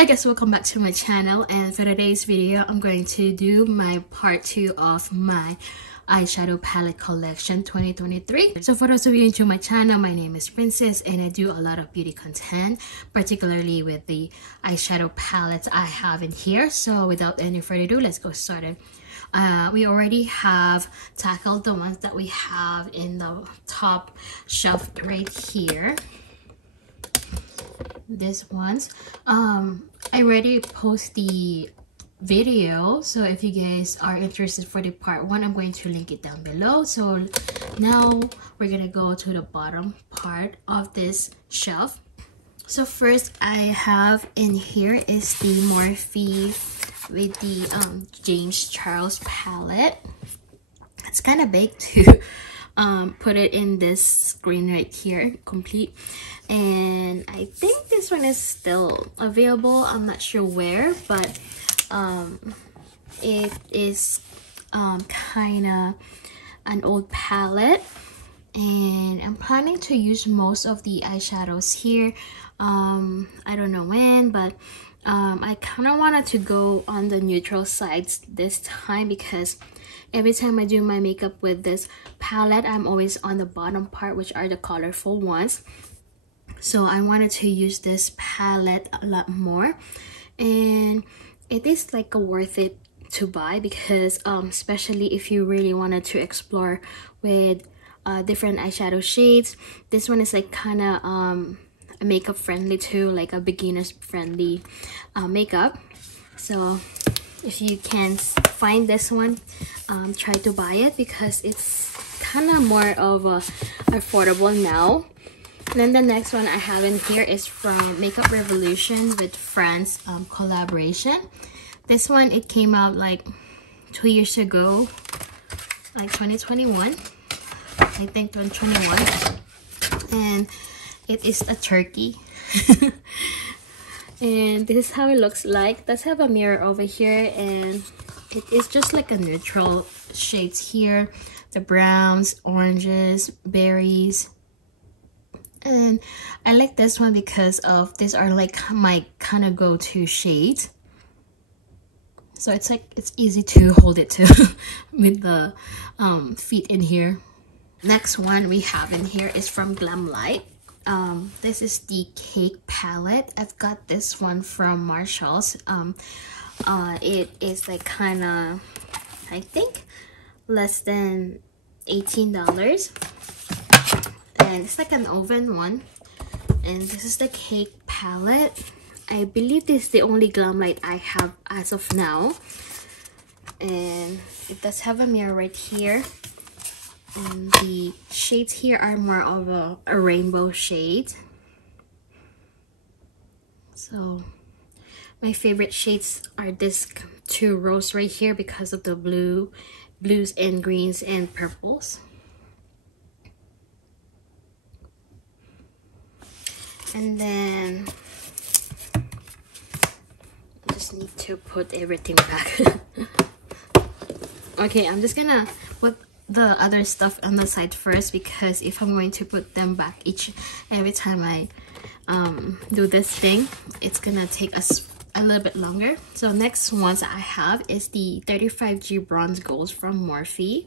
Hi guys, welcome back to my channel, and for today's video I'm going to do my part 2 of my eyeshadow palette collection 2023. So for those of you new to my channel, my name is Princess and I do a lot of beauty content, particularly with the eyeshadow palettes I have in here. So without any further ado, let's go started. We already have tackled the ones that we have in the top shelf right here. This ones I already post the video, so if you guys are interested for the part 1, I'm going to link it down below. So now we're gonna go to the bottom part of this shelf. So first I have in here is the Morphe with the James Charles palette. It's kind of big to put it in this screen right here complete, and I think this one is still available. I'm not sure where, but it is kind of an old palette, and I'm planning to use most of the eyeshadows here. I don't know when, but I kind of wanted to go on the neutral sides this time, because every time I do my makeup with this palette, I'm always on the bottom part, which are the colorful ones. So I wanted to use this palette a lot more, and it is like worth it to buy, because especially if you really wanted to explore with different eyeshadow shades. This one is like kind of makeup friendly too, like a beginner's friendly makeup. So if you can find this one, try to buy it, because it's kind of more of a affordable now. And then the next one I have in here is from Makeup Revolution with France collaboration. This one, it came out like 2 years ago, like 2021, I think 2021, and it is a turkey. And this is how it looks like. It does have a mirror over here, and it is just like a neutral shades here, the browns, oranges, berries. And I like this one because of these are like my kind of go-to shades, so it's like it's easy to hold it to with the feet in here. Next one we have in here is from Glamlight. This is the Cake palette. I've got this one from Marshall's. It is like kind of, I think, less than $18, and it's like an oven one. And this is the Cake palette. I believe this is the only Glamlight I have as of now, and it does have a mirror right here. And the shades here are more of a rainbow shade. So my favorite shades are this 2 rows right here, because of the blues and greens and purples. And then I just need to put everything back. Okay, I'm just gonna put the other stuff on the side first, because if I'm going to put them back every time I do this thing, it's gonna take us a little bit longer. So next ones I have is the 35G Bronze Gold from Morphe,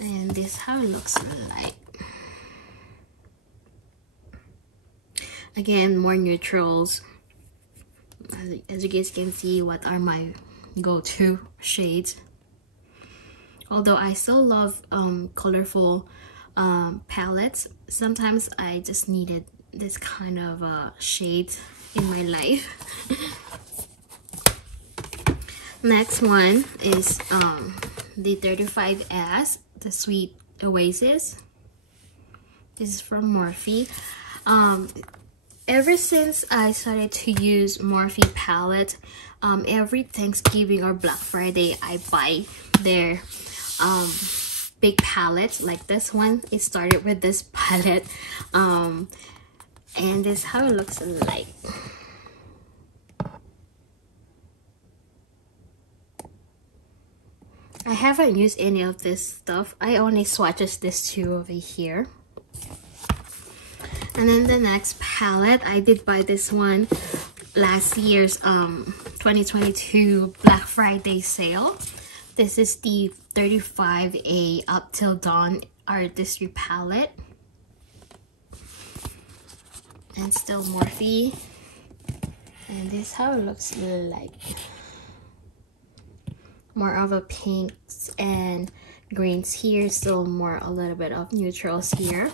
and this is how it looks like. Again, more neutrals. As you guys can see, what are my go-to shades. Although I still love colorful palettes, sometimes I just needed this kind of shade in my life. Next one is the 35S, the Sweet Oasis. This is from Morphe. Ever since I started to use Morphe palette, every Thanksgiving or Black Friday I buy their big palettes like this one. It started with this palette, and this is how it looks like. I haven't used any of this stuff. I only swatches this 2 over here. And then the next palette, I did buy this one last year's 2022 Black Friday sale. This is the 35A Up Till Dawn Artistry palette. And still Morphe. And this is how it looks like. More of a pinks and greens here, still more a little bit of neutrals here.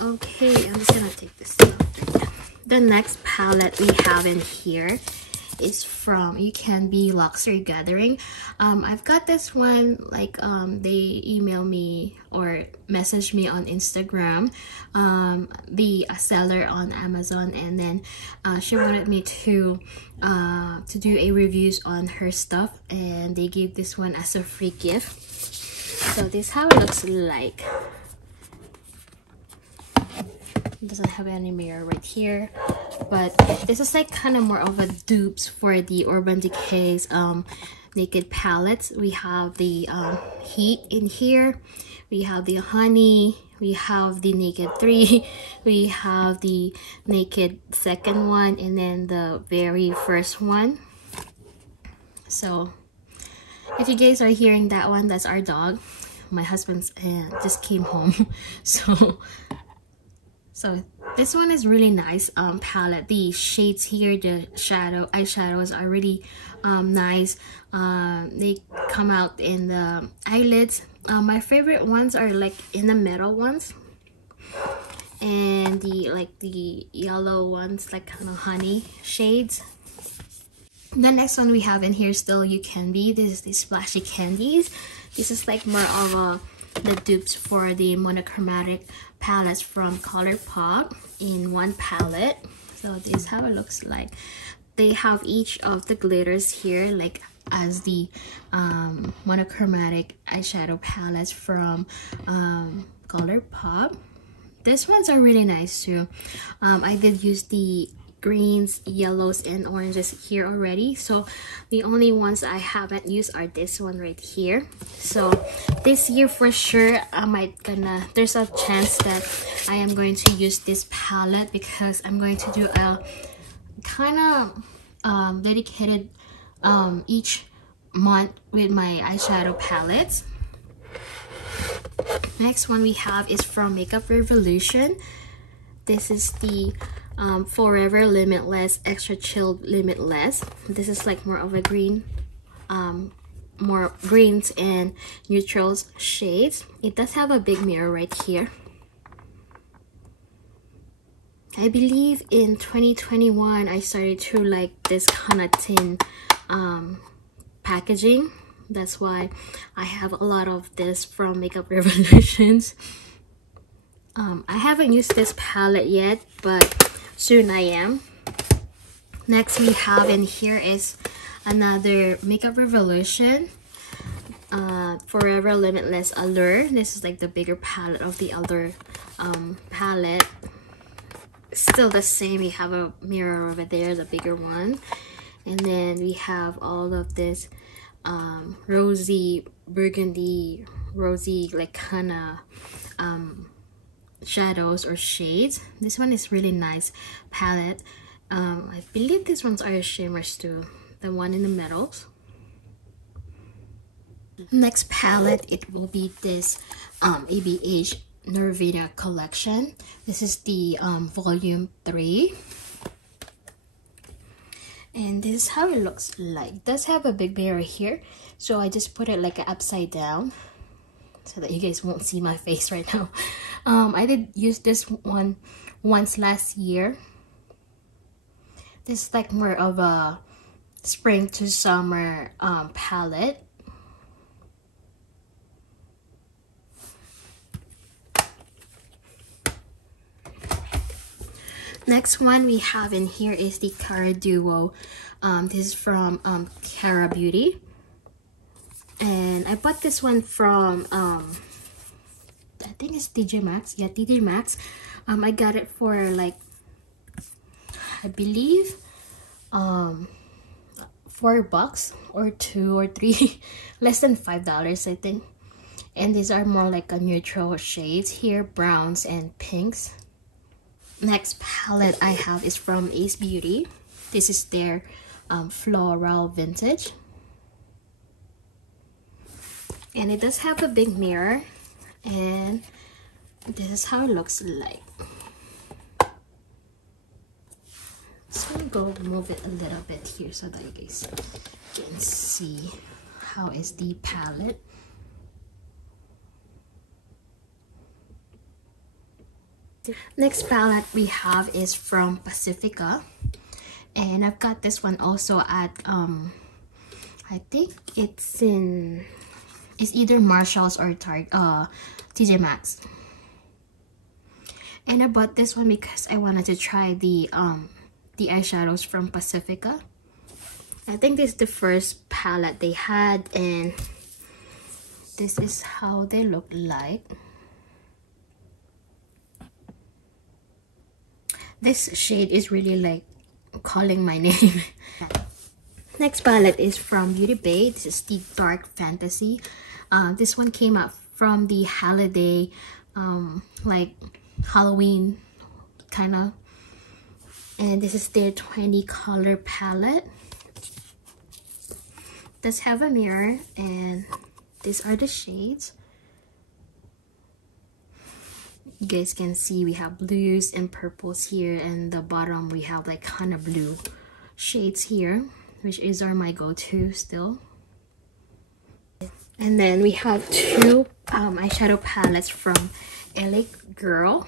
Okay, I'm just gonna take this out. The next palette we have in here is from You Can Be Luxury Gathering. I've got this one, like they email me or message me on Instagram, the seller on Amazon, and then she wanted me to do a reviews on her stuff, and they gave this one as a free gift. So this is how it looks like. It doesn't have any mirror right here, but this is like kind of more of a dupes for the Urban Decay's Naked palettes. We have the Heat in here, we have the Honey, we have the Naked 3, we have the Naked second one, and then the very first one. So if you guys are hearing that one, that's our dog. My husband's just came home. So this one is really nice palette. The shades here, the eyeshadows are really nice. They come out in the eyelids. My favorite ones are like in the middle ones, and the yellow ones, like kind of honey shades. The next one we have in here still You Can Be. This is the Splashy Candies. This is like more of the dupes for the monochromatic palettes from ColourPop in one palette. So this is how it looks like. They have each of the glitters here, like as the monochromatic eyeshadow palettes from ColourPop. These ones are really nice too. I did use the greens, yellows, and oranges here already, so the only ones I haven't used are this one right here. So this year for sure there's a chance that I am going to use this palette, because I'm going to do a kind of dedicated each month with my eyeshadow palettes. Next one we have is from Makeup Revolution. This is the Forever Limitless Extra Chilled Limitless. This is like more of a green, more greens and neutrals shades. It does have a big mirror right here. I believe in 2021 I started to like this kind of thin packaging. That's why I have a lot of this from Makeup Revolutions. I haven't used this palette yet, but soon I am. Next we have in here is another Makeup Revolution Forever Limitless Allure. This is like the bigger palette of the Allure palette. Still the same, we have a mirror over there, the bigger one, and then we have all of this rosy burgundy, rosy like kind of shadows or shades. This one is really nice palette. I believe these ones are shimmers too, the one in the middles. Next palette, it will be this ABH Nirvana collection. This is the volume 3, and this is how it looks like. It does have a big mirror here, so I just put it like upside down so that you guys won't see my face right now. I did use this one once last year. This is like more of a spring to summer palette. Next one we have in here is the Cara Duo. This is from Cara Beauty, and I bought this one from I think it's TJ Maxx. Yeah, TJ Maxx. I got it for like, I believe $4 or $2 or $3 less than $5 I think. And these are more like a neutral shades here, browns and pinks. Next palette I have is from Ace Beauty. This is their floral vintage. And it does have a big mirror, and this is how it looks like. Just gonna go move it a little bit here so that you guys can see how is the palette. Next palette we have is from Pacifica, and I've got this one also at I think it's either Marshalls or TJ Maxx. And I bought this one because I wanted to try the eyeshadows from Pacifica. I think this is the first palette they had, and this is how they look like. This shade is really like calling my name. Next palette is from Beauty Bay. This is the Dark Fantasy. This one came out from the holiday, like Halloween kind of. And this is their 20 color palette. Does have a mirror, and these are the shades. You guys can see we have blues and purples here, and the bottom we have like kind of blue shades here, which are my go-to still. And then we have two eyeshadow palettes from LA Girl.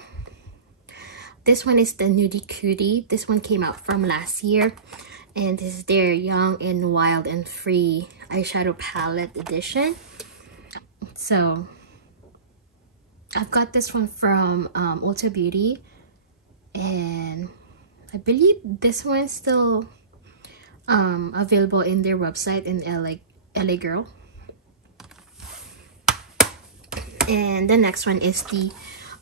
This one is the Nudie Cutie. This one came out from last year, and this is their Young and Wild and Free eyeshadow palette edition. So I've got this one from Ulta Beauty, and I believe this one is still available in their website in LA Girl. And the next one is the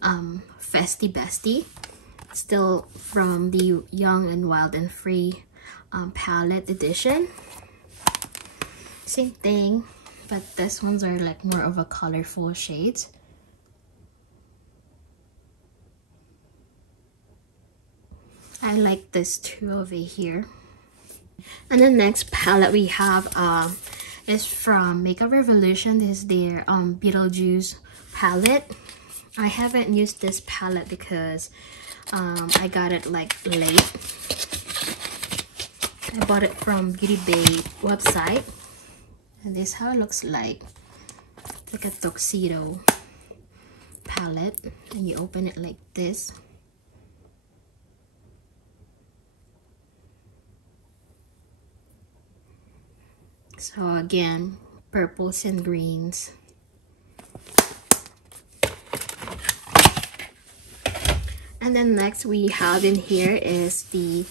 Festy Bestie, still from the Young and Wild and Free palette edition. Same thing, but this ones are like more of a colorful shades. I like this too over here. And the next palette we have is from Makeup Revolution. This is their Beetlejuice palette. I haven't used this palette because I got it like late. I bought it from Beauty Bay website, and this is how it looks like. It's like a tuxedo palette, and you open it like this. So again, purples and greens. And then next we have in here is the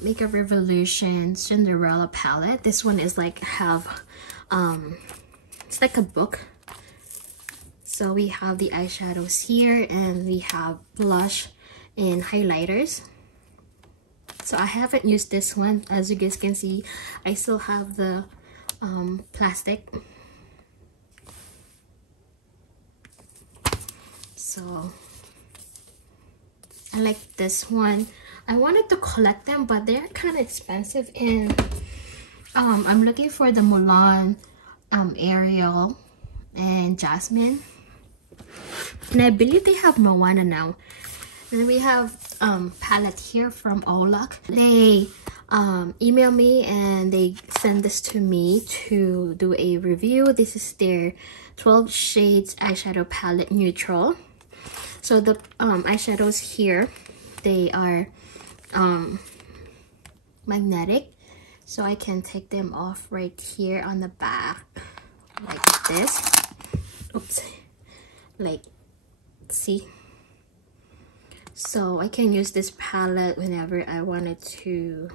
Makeup Revolution Cinderella palette. This one is like it's like a book. So we have the eyeshadows here, and we have blush and highlighters. So I haven't used this one. As you guys can see, I still have the plastic. So I like this one. I wanted to collect them, but they're kind of expensive, and I'm looking for the Mulan, Ariel, and Jasmine. And I believe they have Moana now. And we have palette here from Olak. They email me and they send this to me to do a review. This is their 12 shades eyeshadow palette neutral. So the eyeshadows here, they are magnetic, so I can take them off right here on the back like this. Oops, like, see. So I can use this palette whenever I wanted to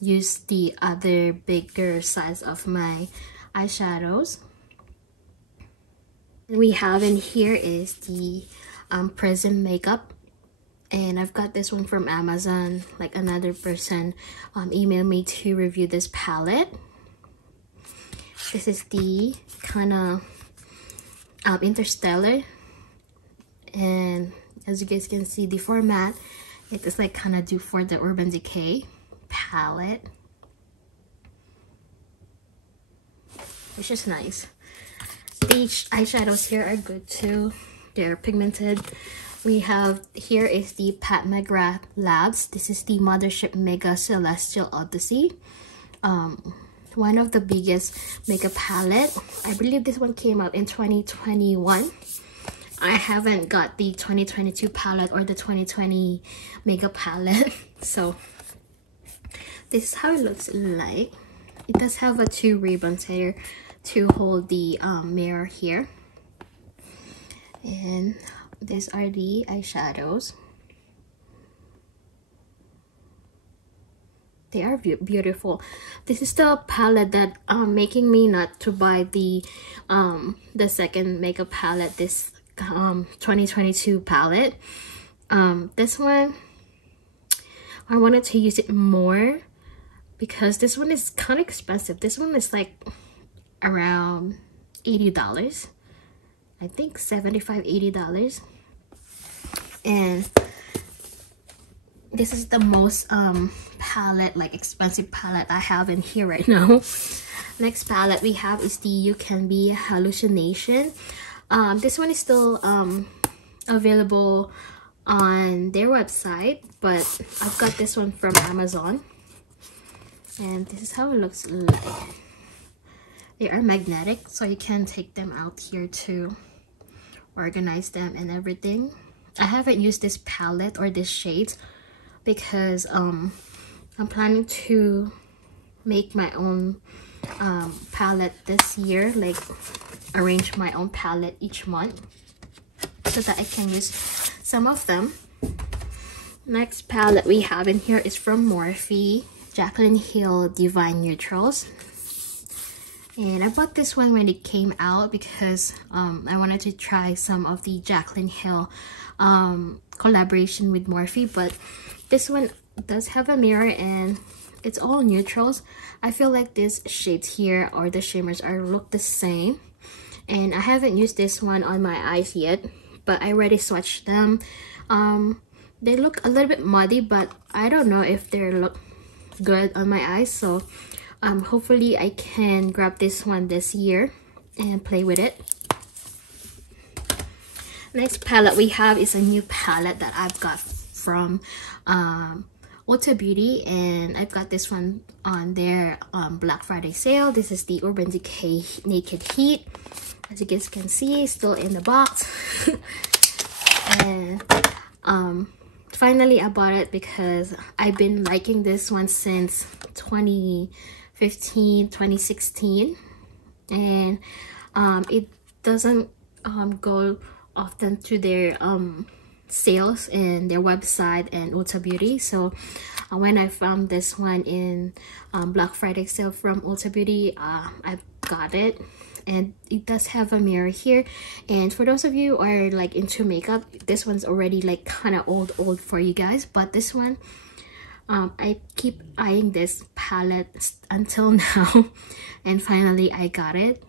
use the other bigger size of my eyeshadows. We have in here is the Prism Makeup, and I've got this one from Amazon. Like, another person emailed me to review this palette. This is the kind of Interstellar, and as you guys can see, the format, it is like kind of due for the Urban Decay palette, which is nice. The eyeshadows here are good too. They're pigmented. We have here is the Pat McGrath Labs. This is the Mothership Mega Celestial Odyssey. One of the biggest makeup palette. I believe this one came out in 2021. I haven't got the 2022 palette or the 2020 makeup palette. So this is how it looks like. It does have a 2 ribbons here to hold the mirror here. And these are the eyeshadows. They are beautiful. This is the palette that making me not to buy the second makeup palette, this 2022 palette. This one I wanted to use it more because this one is kind of expensive. This one is like around $80. I think $75–$80. And this is the most palette, like expensive palette I have in here right now. Next palette we have is the You Can Be Hallucination. This one is still available on their website, but I've got this one from Amazon, and this is how it looks like. They are magnetic, so you can take them out here to organize them and everything. I haven't used this palette or this shades because I'm planning to make my own palette this year, like arrange my own palette each month so that I can use some of them. Next palette we have in here is from Morphe, Jaclyn Hill Divine Neutrals. And I bought this one when it came out because I wanted to try some of the Jaclyn Hill collaboration with Morphe, but this one does have a mirror and it's all neutrals. I feel like these shades here or the shimmers look the same, and I haven't used this one on my eyes yet, but I already swatched them. They look a little bit muddy, but I don't know if they look good on my eyes, so hopefully I can grab this one this year and play with it. Next palette we have is a new palette that I've got from Ulta Beauty, and I've got this one on their Black Friday sale. This is the Urban Decay Naked Heat. As you guys can see, still in the box. And finally I bought it because I've been liking this one since 2015, 2016, and it doesn't go often to their sales in their website and Ulta Beauty. So when I found this one in Black Friday sale from Ulta Beauty, I got it. And it does have a mirror here, and for those of you who are like into makeup, this one's already like kind of old for you guys, but this one I keep eyeing this palette until now, and finally I got it,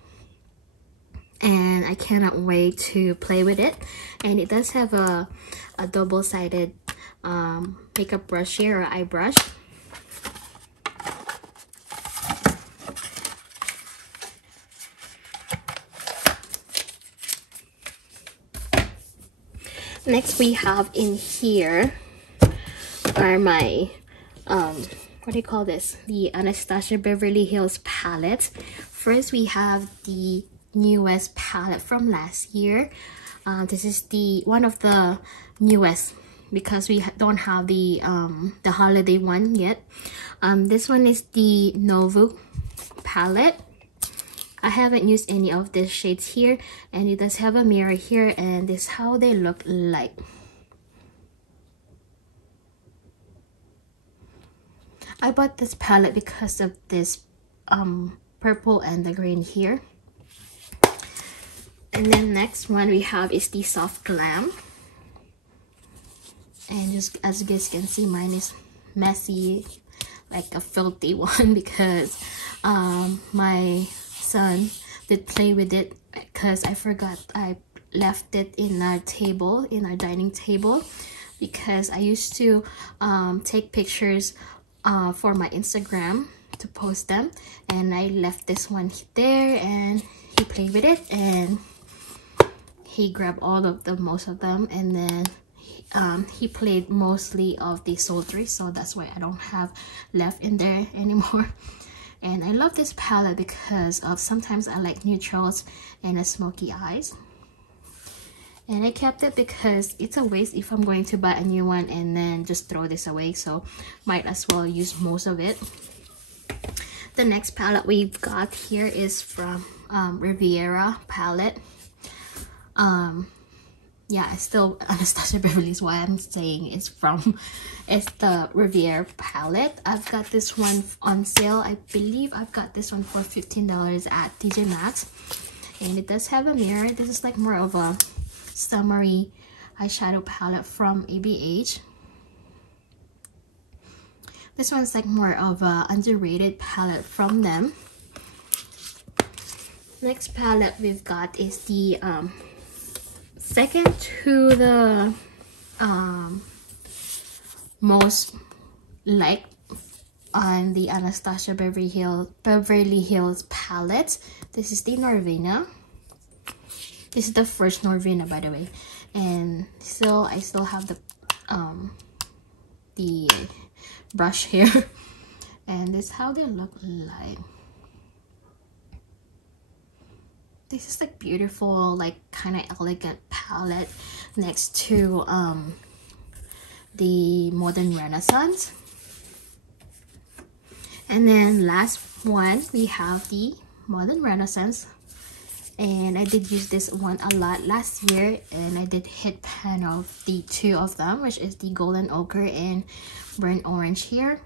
and I cannot wait to play with it. And it does have a double-sided makeup brush here, or eye brush. Next we have in here are my what do you call this, the Anastasia Beverly Hills palette. First we have the newest palette from last year. This is the one of the newest because we don't have the holiday one yet. This one is the Novu palette. I haven't used any of these shades here, and it does have a mirror here, and this is how they look like. I bought this palette because of this purple and the green here. And then next one we have is the Soft Glam, and just as you guys can see, mine is messy, like a filthy one, because my son did play with it because I forgot I left it in our table, in our dining table, because I used to take pictures for my Instagram to post them, and I left this one there, and he played with it and he grabbed all of the most of them, and then he played mostly of the sultry, so that's why I don't have left in there anymore. And I love this palette because of sometimes I like neutrals and a smoky eyes, and I kept it because it's a waste if I'm going to buy a new one and then just throw this away, so might as well use most of it. The next palette we've got here is from Riviera palette. Yeah, it's still Anastasia Beverly's, why I'm saying it's the Riviera palette. I've got this one on sale. I believe I've got this one for $15 at TJ Maxx, and it does have a mirror. This is like more of a summery eyeshadow palette from ABH. This one's like more of a underrated palette from them. Next palette we've got is the second to the most liked on the Anastasia Beverly Hills palette. This is the Norvina. This is the first Norvina, by the way, and I still have the brush here, and this is how they look like. This is like beautiful, like kind of elegant palette next to the Modern Renaissance. And then last one we have the Modern Renaissance, and I did use this one a lot last year, and I did hit pan of the two of them, which is the Golden Ochre and Burnt Orange here.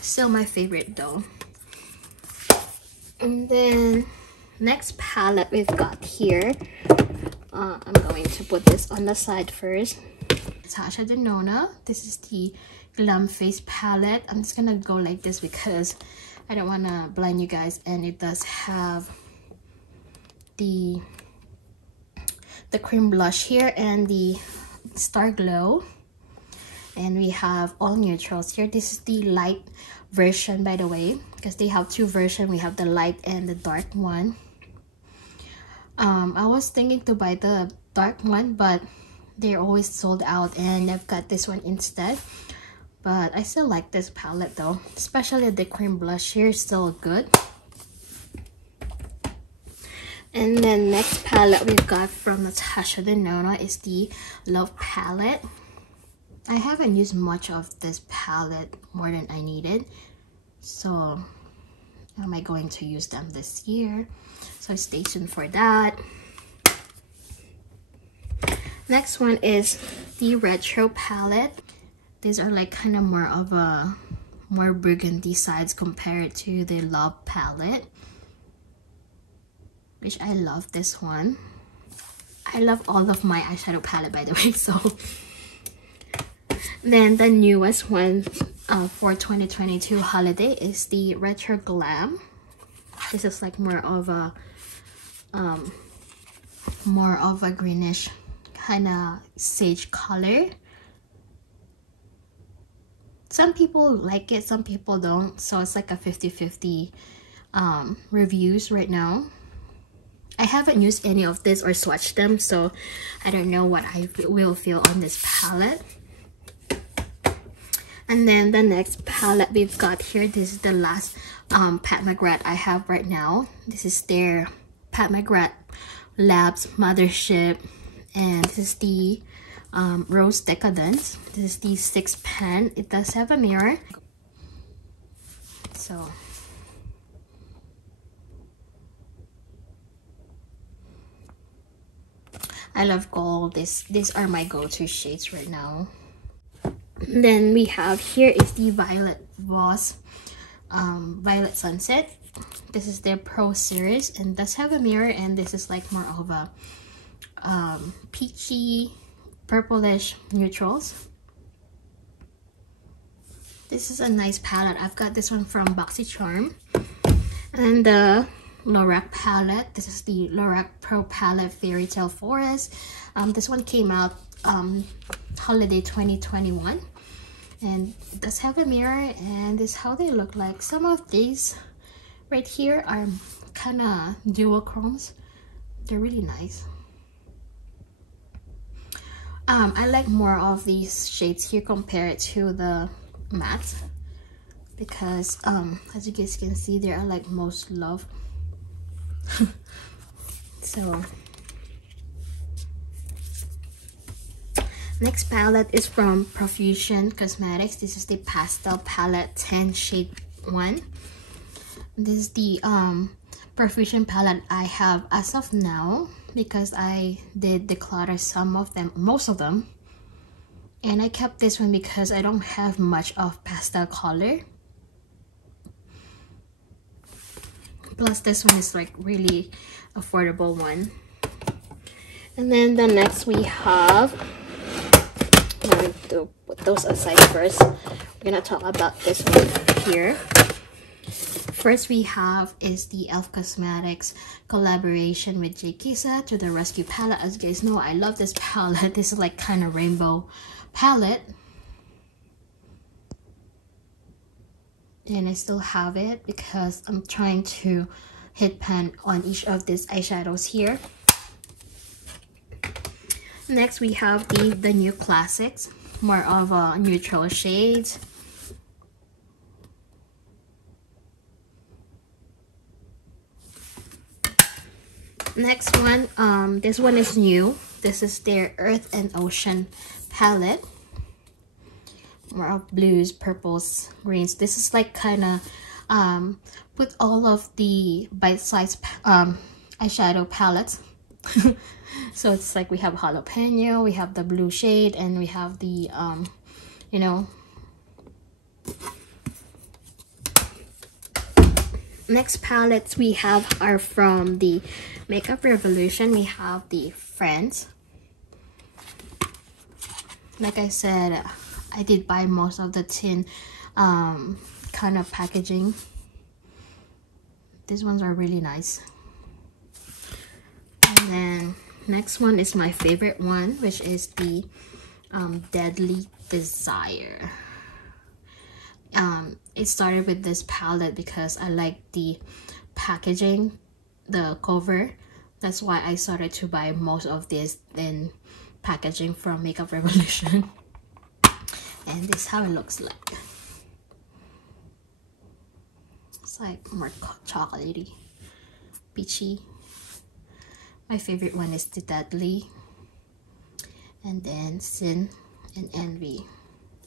Still my favorite though. And then next palette we've got here, I'm going to put this on the side first. Tasha Denona. This is the Glam Face palette. I'm just gonna go like this because I don't want to blind you guys, and it does have the cream blush here and the Star Glow, and we have all neutrals here. This is the light version, by the way, because they have two versions. We have the light and the dark one. I was thinking to buy the dark one, but they're always sold out, and I've got this one instead. But I still like this palette though, especially the cream blush here is still good. And then next palette we've got from Natasha Denona is the Love palette. I haven't used much of this palette more than I needed, so am I going to use them this year? So stay tuned for that. Next one is the Retro palette. These are like kind of more of a more burgundy sides compared to the Love palette, which I love this one. I love all of my eyeshadow palette, by the way. So then the newest one for 2022 holiday is the Retro Glam. This is like more of a greenish kind of sage color. Some people like it, some people don't, so it's like a 50-50 reviews right now. I haven't used any of this or swatched them, so I don't know what I will feel on this palette. And then the next palette we've got here, this is the last Pat McGrath I have right now. This is their Pat McGrath Labs Mothership, and this is the Rose Decadence. This is the 6 pan. It does have a mirror, so I love gold. These are my go-to shades right now. Then we have here is the Violet Voss Violet Sunset. This is their Pro series and does have a mirror, and this is like more of a peachy purplish neutrals. This is a nice palette. I've got this one from BoxyCharm. And the Lorac palette. This is the Lorac Pro Palette FAIRYTALE Forest. This one came out holiday 2021. And it does have a mirror, and this is how they look like. Some of these right here are kind of duochromes. They're really nice. I like more of these shades here compared to the matte, because as you guys can see, they are like most loved. So next palette is from Profusion Cosmetics. This is the Pastel Palette 10 Shade 1. This is the Profusion palette I have as of now, because I did declutter some of them, most of them. And I kept this one because I don't have much of pastel color. Plus this one is like really affordable one. And then the next we have, I'm going to put those aside first. We're gonna talk about this one here. First we have is the e.l.f. Cosmetics collaboration with J. Kisa to the Rescue palette. As you guys know, I love this palette. This is like kind of rainbow palette. And I still have it because I'm trying to hit pan on each of these eyeshadows here. Next we have the new classics, more of a neutral shades. Next one, this one is new. This is their Earth and Ocean palette. More of blues, purples, greens. This is like kind of with all of the bite-sized eyeshadow palettes. So it's like we have jalapeno, we have the blue shade, and we have the you know. Next palettes we have are from the Makeup Revolution. We have the Friends. Like I said, I did buy most of the tin kind of packaging. These ones are really nice. And then next one is my favorite one, which is the Deadly Desire. It started with this palette because I like the packaging, the cover. That's why I started to buy most of this in packaging from Makeup Revolution. And this is how it looks like. It's like more chocolatey, peachy. My favorite one is the Deadly, and then Sin and Envy,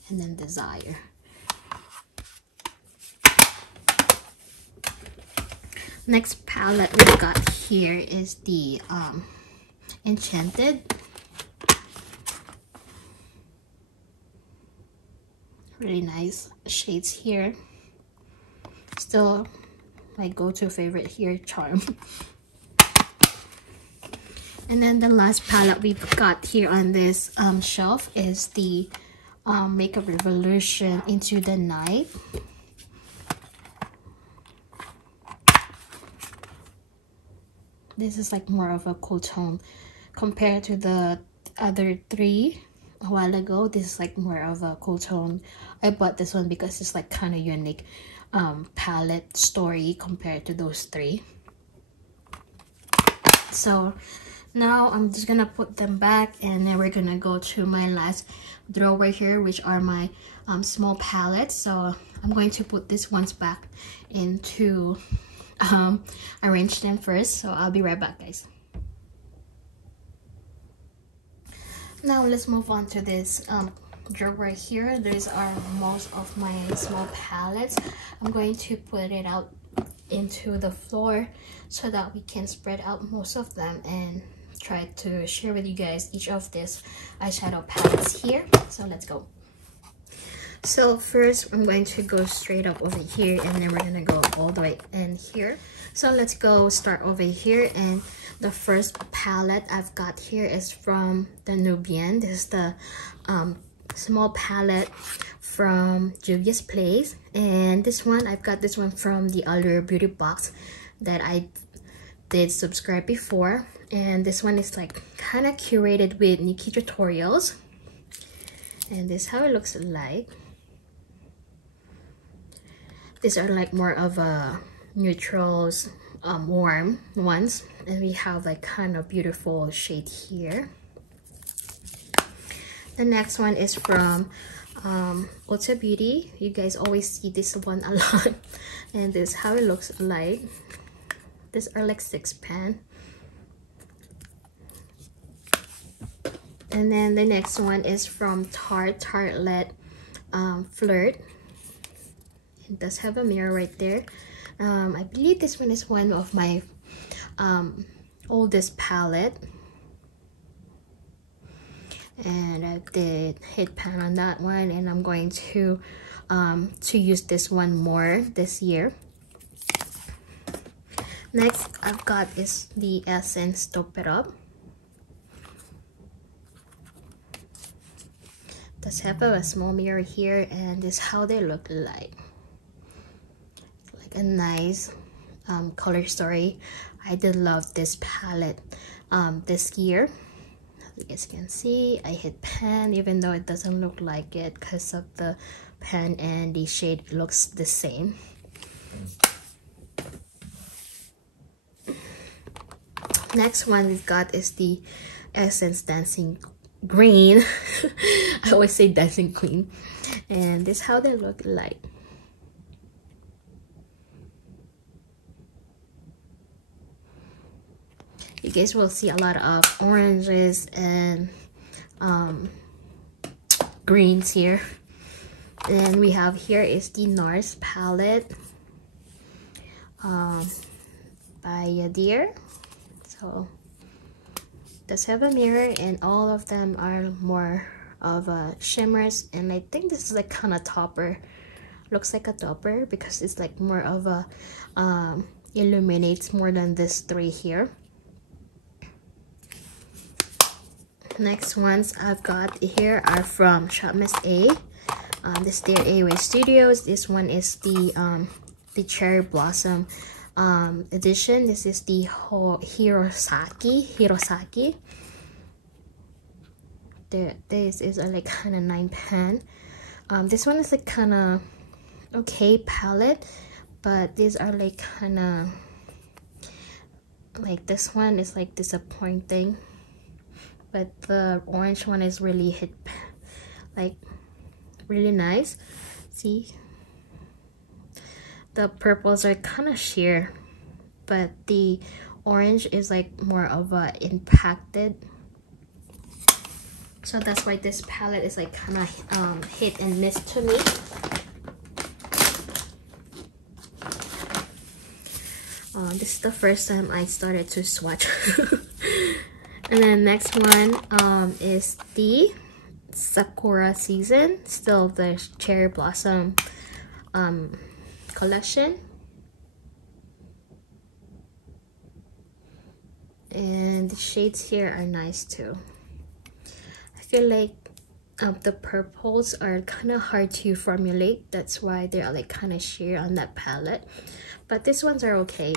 and then Desire. Next palette we got here is the Enchanted. Really nice shades here. Still my go-to favorite here, Charm. And then the last palette we've got here on this shelf is the Makeup Revolution Into the Night. This is like more of a cool tone compared to the other three a while ago. This is like more of a cool tone. I bought this one because it's like kind of unique palette story compared to those three. So now I'm just gonna put them back, and then we're gonna go to my last drawer here, which are my small palettes. So I'm going to put these ones back into arrange them first. So I'll be right back, guys. Now let's move on to this drawer right here. These are most of my small palettes. I'm going to put it out into the floor so that we can spread out most of them and try to share with you guys each of these eyeshadow palettes here. So let's go. So first I'm going to go straight up over here, and then we're gonna go all the way in here. So let's go start over here, and the first palette I've got here is from the Nubian. This is the small palette from Juvia's Place, and this one I've got this one from the other beauty box that I did subscribe before, and this one is like kind of curated with Nikki tutorials, and this is how it looks like. These are like more of a neutrals, warm ones, and we have like kind of beautiful shade here. The next one is from Ulta Beauty. You guys always see this one a lot, and this is how it looks like. These are like 6 pan. And then the next one is from Tartelette Flirt. It does have a mirror right there. I believe this one is one of my oldest palette, and I did hit pan on that one, and I'm going to use this one more this year. Next I've got is the Essence Dope It Up. Does have a small mirror here, and this is how they look like. Like a nice color story. I did love this palette this year. As you guys can see, I hit pan even though it doesn't look like it because of the pan and the shade looks the same. Next one we've got is the Essence Dancing Green. I always say Dancing Queen, and this is how they look like. You guys will see a lot of oranges and greens here. And we have here is the NARS palette by Yadir. So does have a mirror, and all of them are more of shimmers, and I think this is like kind of topper. Looks like a topper because it's like more of a illuminates more than this 3 here. Next ones I've got here are from Shop Miss A. This is their A-Way Studios. This one is the Cherry Blossom edition. This is the Hirosaki. This is a like kind of 9 pan. This one is like kind of okay palette, but these are like kind of like, this one is like disappointing, but the orange one is really like really nice. See, the purples are kind of sheer, but the orange is like more of a impacted, so that's why this palette is like kind of hit and miss to me. This is the first time I started to swatch. And then next one is the Sakura Season, still the Cherry Blossom collection. And the shades here are nice too. I feel like the purples are kind of hard to formulate, that's why they're like kind of sheer on that palette, but these ones are okay.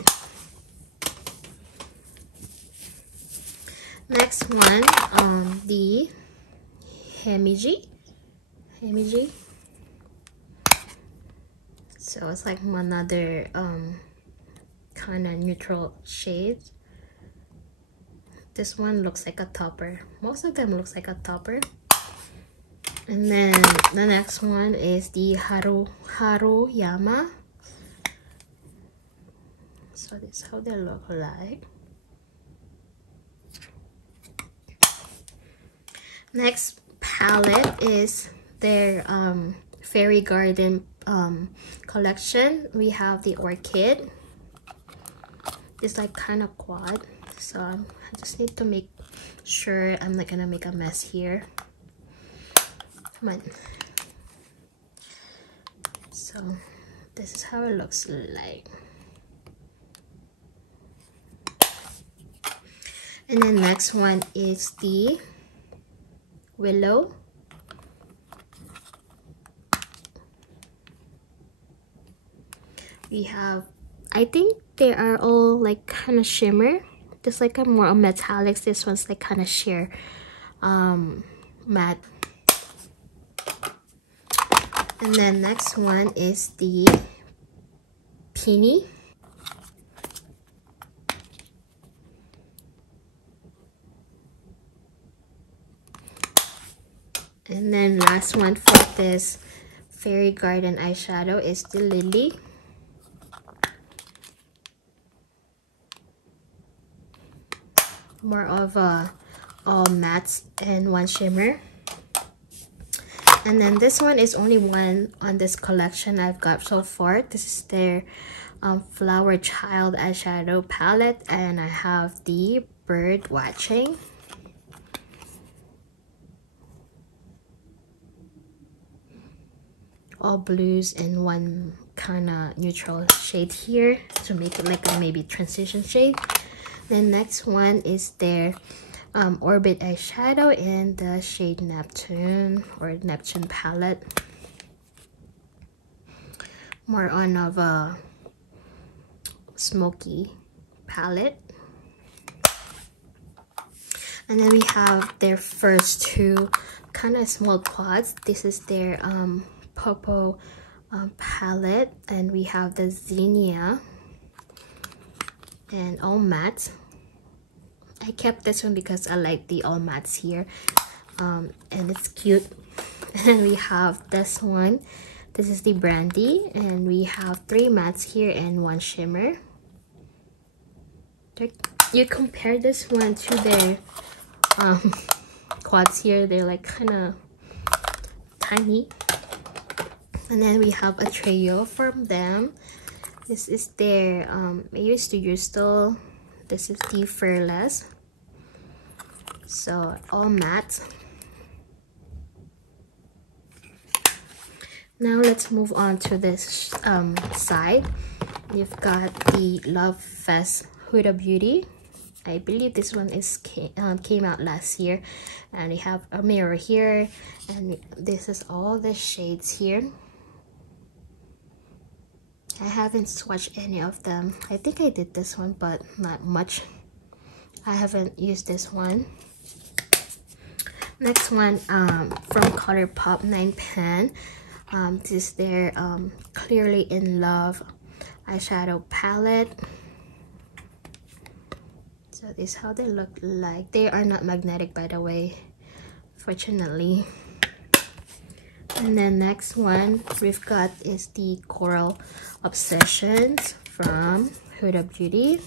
Next one, the Hemiji. So it's like another kind of neutral shade. This one looks like a topper. Most of them looks like a topper. And then the next one is the Haruyama. So this is how they look like. Next palette is their Fairy Garden collection. We have the Orchid. It's like kind of quad, so I just need to make sure I'm not gonna make a mess here. Come on. So this is how it looks like. And then next one is the Willow. We have, I think they are all like kind of shimmer, just like a more metallics. This one's like kind of sheer matte. And then next one is the Peony. And then last one for this Fairy Garden eyeshadow is the Lily. More of a all mattes and one shimmer. And then this one is only one on this collection I've got so far. This is their Flower Child eyeshadow palette, and I have the Bird Watching. All blues and one kind of neutral shade here to make it like a maybe transition shade. The next one is their Orbit eyeshadow in the shade Neptune or Neptune palette. More on of a smoky palette. And then we have their first two kind of small quads. This is their purple palette, and we have the Zinnia and all matte. I kept this one because I like the all mattes here, and it's cute. And we have this one. This is the Brandy, and we have 3 mattes here and 1 shimmer. You compare this one to their quads here, they're like kind of tiny. And then we have a trio from them. This is their maybe Studio Still. This is the Fearless. So all matte. Now let's move on to this side. You've got the Love Fest Huda Beauty. I believe this one is came out last year, and we have a mirror here, and this is all the shades here. I haven't swatched any of them. I think I did this one, but not much. I haven't used this one. Next one from ColourPop 9 Pen. This is their Clearly in Love eyeshadow palette. So this is how they look like. They are not magnetic, by the way, fortunately. And then next one we've got is the Coral Obsessions from Huda Beauty.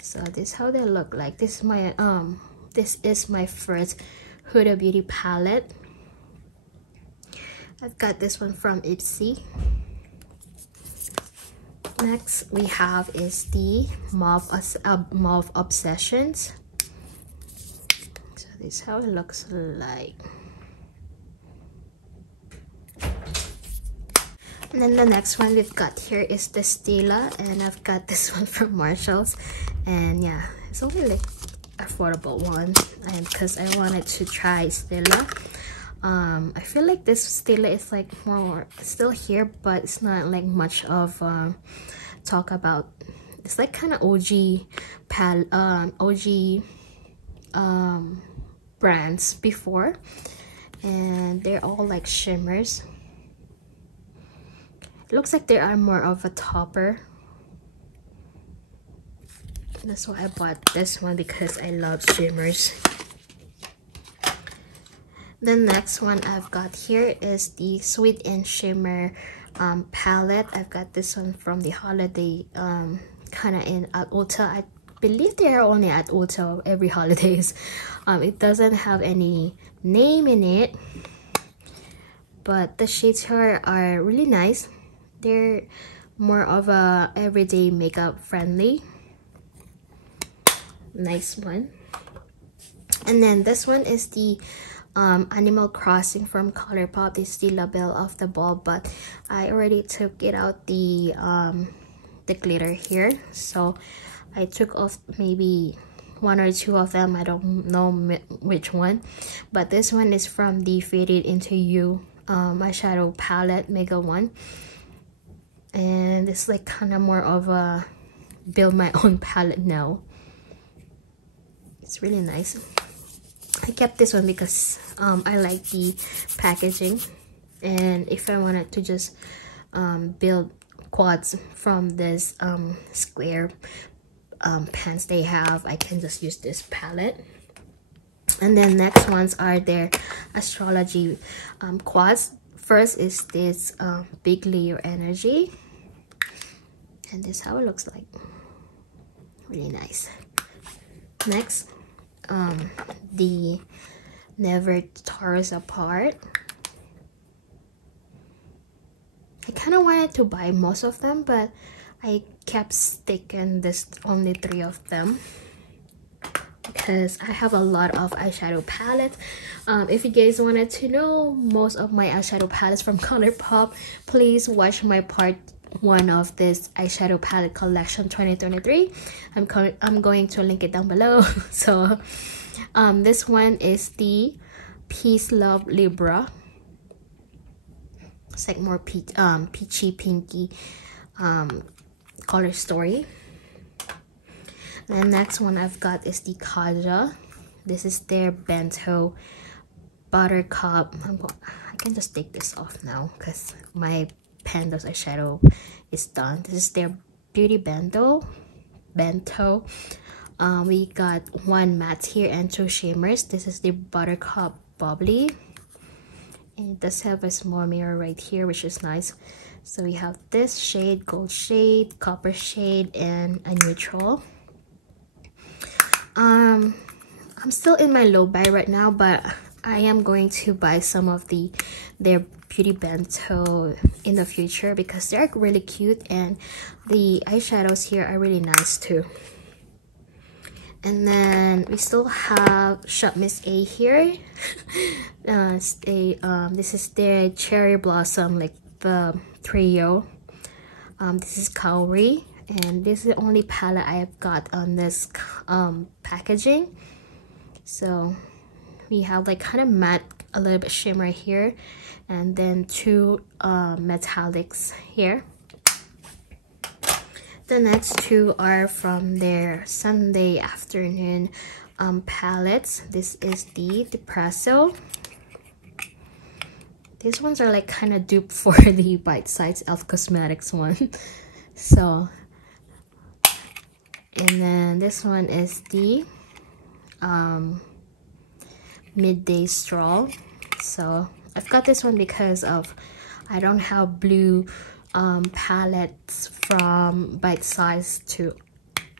So this is how they look like. This is my first Huda Beauty palette. I've got this one from Ipsy. Next we have is the Mauve Obsessions. So this is how it looks like. And then the next one we've got here is the Stila, and I've got this one from Marshalls, and yeah, it's only like affordable one, and because I wanted to try Stila. I feel like this Stila is like more still here, but it's not like much of talk about. It's like kind of OG brands before, and they're all like shimmers. It looks like they are more of a topper. That's why I bought this one, because I love shimmers. The next one I've got here is the Sweet and Shimmer palette. I've got this one from the holiday kind of in at Ulta. I believe they are only at Ulta every holidays. It doesn't have any name in it, but the shades here are really nice. They're more of a everyday makeup friendly. Nice one. And then this one is the Animal Crossing from ColourPop. This is the label of the ball, but I already took it out the glitter here, so I took off maybe 1 or 2 of them. I don't know which one, but this one is from the Faded Into You eyeshadow palette, Mega 1. and it's like kind of more of a build my own palette now. It's really nice. I kept this one because I like the packaging, and if I wanted to just build quads from this square pans they have, I can just use this palette. And then next ones are their astrology quads. First is this big Leo energy, and this is how it looks like. Really nice. Next, the Never Tear Us Apart. I kind of wanted to buy most of them, but I kept sticking this only 3 of them because I have a lot of eyeshadow palettes. If you guys wanted to know most of my eyeshadow palettes from ColourPop, please watch my part 1 of this eyeshadow palette collection 2023. I'm going to link it down below. So this one is the Peace Love Libra. It's like more peachy pinky color story. And the next one I've got is the Kaja. This is their Bento Buttercup. I can just take this off now because my Panda's eyeshadow is done. This is their Beauty Bento. We got 1 matte here and 2 shimmers. This is the Buttercup Bubbly, and it does have a small mirror right here, which is nice. So we have this shade, gold shade, copper shade, and a neutral. I'm still in my low buy right now, but I am going to buy some of their Beauty Bento in the future because they're really cute, and the eyeshadows here are really nice too. And then we still have Shop Miss A here. This is their Cherry Blossom, like the trio. This is Kaori, and this is the only palette I have got on this packaging. So we have like kind of matte, a little bit shimmer here, and then 2 metallics here. The next 2 are from their Sunday afternoon palettes. This is the Depresso. These ones are like kind of dupe for the Bite Size Elf Cosmetics one. So, and then this one is the Midday Stroll. So I've got this one because of I don't have blue palettes from Bite Size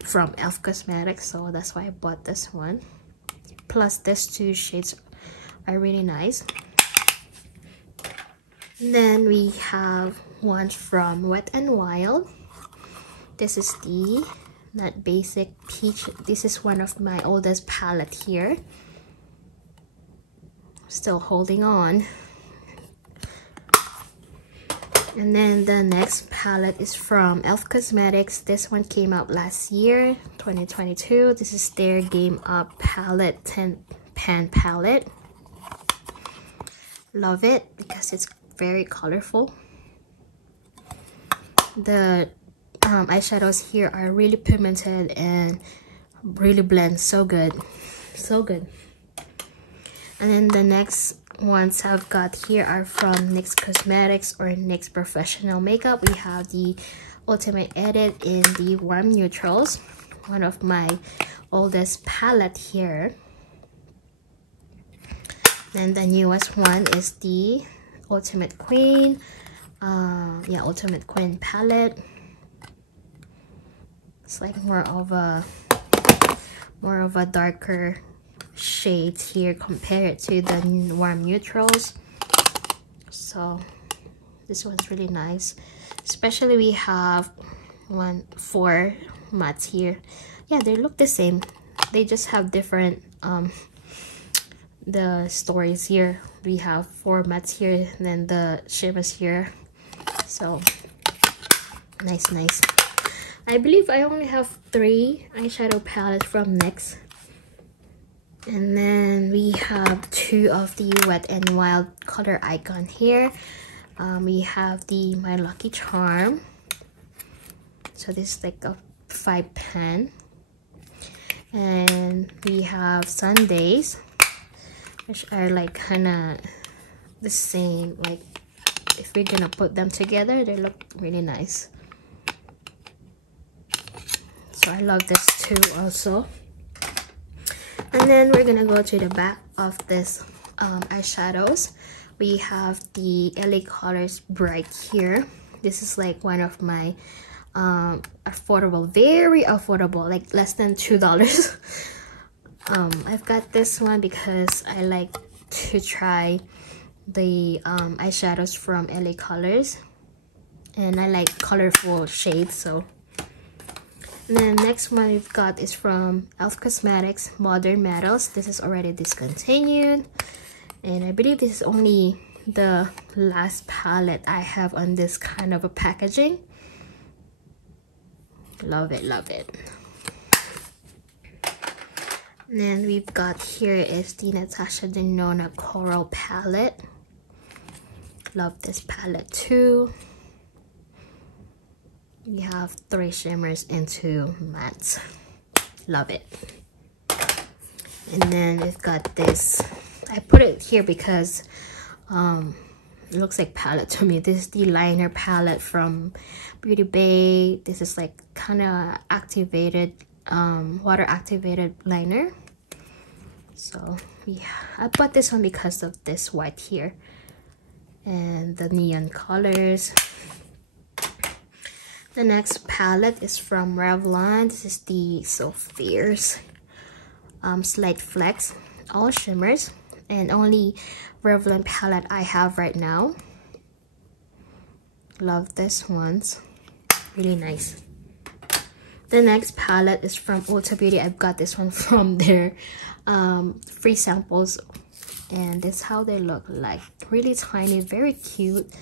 from Elf Cosmetics, so that's why I bought this one. Plus these 2 shades are really nice. And then we have one from Wet n Wild. This is the Not Basic Peach. This is one of my oldest palette here. Still holding on. And then the next palette is from Elf Cosmetics. This one came out last year, 2022. This is their Game Up palette, 10 pan palette. Love it because it's very colorful. The eyeshadows here are really pigmented and really blend so good. So good. And then the next ones I've got here are from NYX Cosmetics or NYX Professional Makeup. We have the Ultimate Edit in the Warm Neutrals, one of my oldest palette here. Then the newest one is the Ultimate Queen. Ultimate Queen palette. It's like more of a darker shades here compared to the warm neutrals. So this one's really nice, especially we have 4 mattes here. Yeah, they look the same, they just have different the stories here. We have 4 mattes here and then the shimmers here. So nice. I believe I only have 3 eyeshadow palettes from NYX. And then we have 2 of the Wet n Wild color icon here. We have the My Lucky Charm. So this is like a 5 pen. And we have Sundays, which are like kind of the same. Like if we're gonna put them together, they look really nice. So I love this too also. And then we're gonna go to the back of this eyeshadows. We have the LA Colors Bright here. This is like one of my affordable, very affordable, like less than $2. I've got this one because I like to try the eyeshadows from LA Colors, and I like colorful shades. So, and then next one we've got is from Elf Cosmetics Modern Metals. This is already discontinued, and I believe this is only the last palette I have on this kind of a packaging. Love it, love it. And then we've got here is the Natasha Denona Coral palette. Love this palette too. We have 3 shimmers and 2 mattes. Love it. And then we've got this. I put it here because it looks like palette to me. This is the liner palette from Beauty Bay. This is like kind of activated, water activated liner. So yeah, I bought this one because of this white here and the neon colors. The next palette is from Revlon. This is the So Fierce Slight Flex, all shimmers, and only Revlon palette I have right now. Love this one's really nice. The next palette is from Ulta Beauty. I've got this one from their free samples, and this is how they look like. Really tiny, very cute.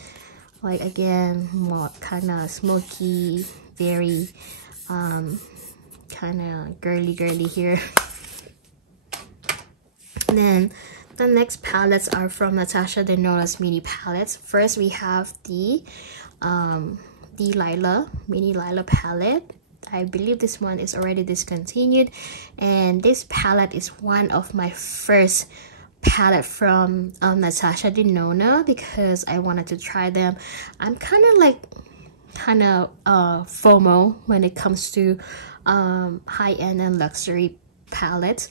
Like again, more kind of smoky, very kind of girly here. And then the next palettes are from Natasha Denona's mini palettes. First we have the Lila mini Lila palette. I believe this one is already discontinued, and this palette is one of my first palette from Natasha Denona because I wanted to try them. I'm kind of FOMO when it comes to high-end and luxury palettes.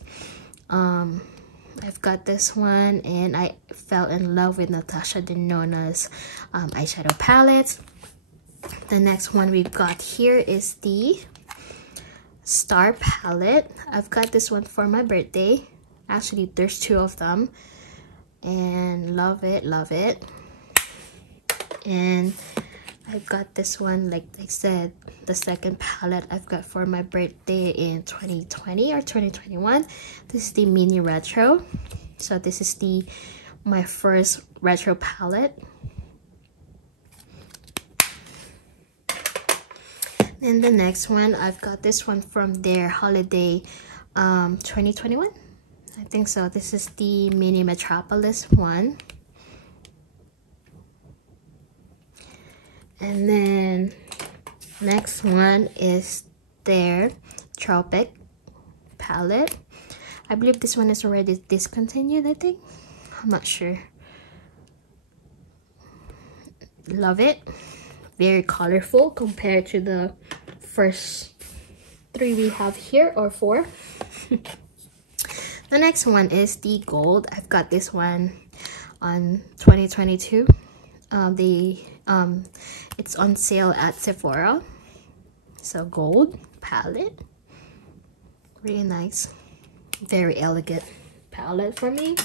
I've got this one, and I fell in love with Natasha Denona's eyeshadow palette. The next one we've got here is the Star palette. I've got this one for my birthday. Actually, there's 2 of them, and love it, love it. And I've got this one, like I said, the second palette I've got for my birthday in 2020 or 2021. This is the mini retro. So this is my first retro palette. And the next one, I've got this one from their holiday 2021. I think so. This is the mini Metropolis one. And then next one is their Tropic palette. I believe this one is already discontinued, I think. I'm not sure. Love it. Very colorful compared to the first 3 we have here, or 4. The next one is the gold. I've got this one on 2022. It's on sale at Sephora. So gold palette, really nice, very elegant palette for me.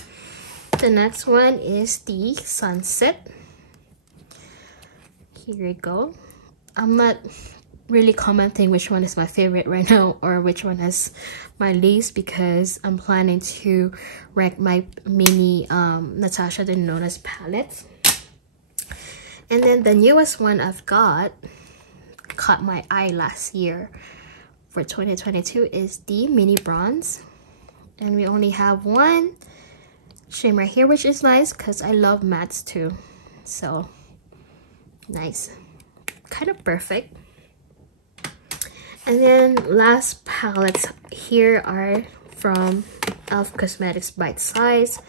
The next one is the Sunset. Here we go. I'm not really commenting which one is my favorite right now or which one is my least, because I'm planning to rank my mini Natasha Denona's palettes. And then the newest one I've got, caught my eye last year for 2022, is the mini bronze. And we only have 1 shimmer here, which is nice because I love mattes too. So nice, kind of perfect. And then last palettes here are from e.l.f. Cosmetics Bite Size.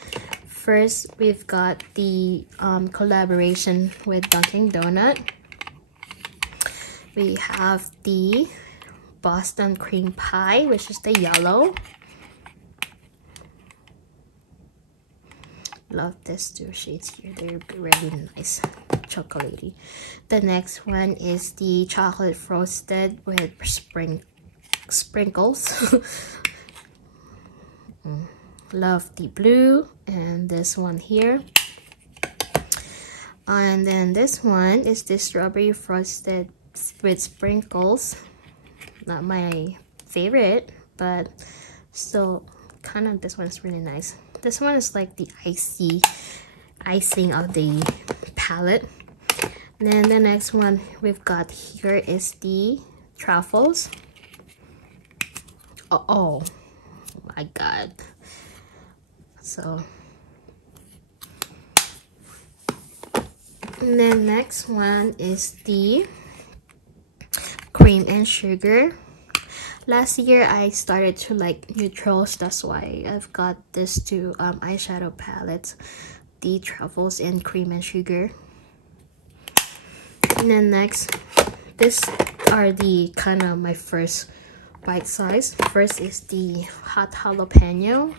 First, we've got the collaboration with Dunkin' Donut. We have the Boston Cream Pie, which is the yellow. Love these two shades here. They're really nice, chocolatey. The next one is the chocolate frosted with sprinkles. Love the blue and this one here. And then this one is the strawberry frosted with sprinkles. Not my favorite, but still kind of, this one is really nice. This one is like the icing of the palette. And then the next one we've got here is the truffles. Oh my god. So, and then next one is the cream and sugar. Last year I started to like neutrals, that's why I've got these two eyeshadow palettes, the truffles and cream and sugar. And then next, these are the kind of my first bite size. First is the hot jalapeno.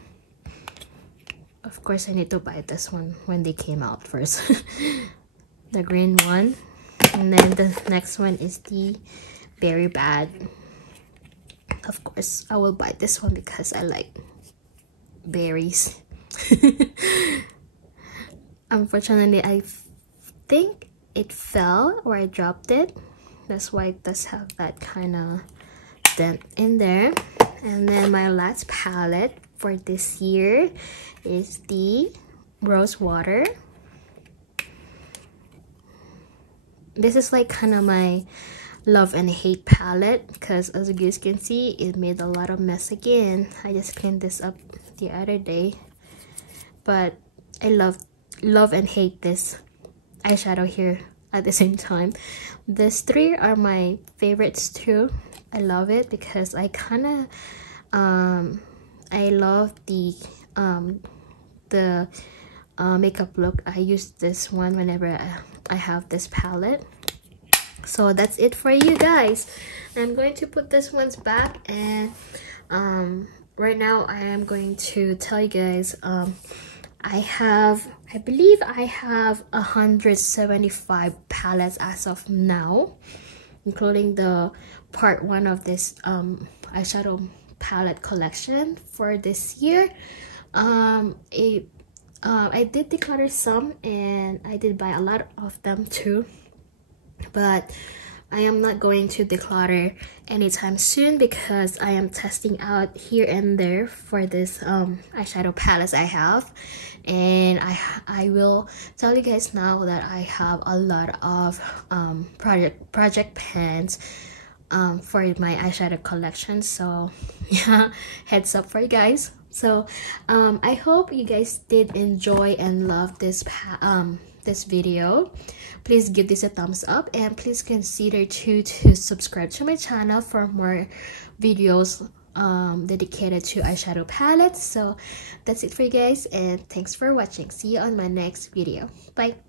Of course I need to buy this one when they came out first. The green one. And then the next one is the berry bad. Of course I will buy this one because I like berries. Unfortunately, I think it fell or I dropped it. That's why it does have that kind of dent in there. And then my last palette for this year is the rose water. This is like kind of my love and hate palette because as you guys can see, it made a lot of mess again. I just cleaned this up the other day, but I love and hate this eyeshadow here at the same time. These three are my favorites too. I love it because I kind of I love the makeup look. I use this one whenever I have this palette. So that's it for you guys. I'm going to put this ones back, and right now I am going to tell you guys I believe I have 175 palettes as of now, including the part 1 of this eyeshadow palette collection for this year. I did declutter some and I did buy a lot of them too, but I am not going to declutter anytime soon because I am testing out here and there for this eyeshadow palettes I have. And I will tell you guys now that I have a lot of project pans for my eyeshadow collection. So yeah, heads up for you guys. So I hope you guys did enjoy and love this this video. Please give this a thumbs up and please consider to subscribe to my channel for more videos dedicated to eyeshadow palettes. So that's it for you guys, and thanks for watching. See you on my next video. Bye.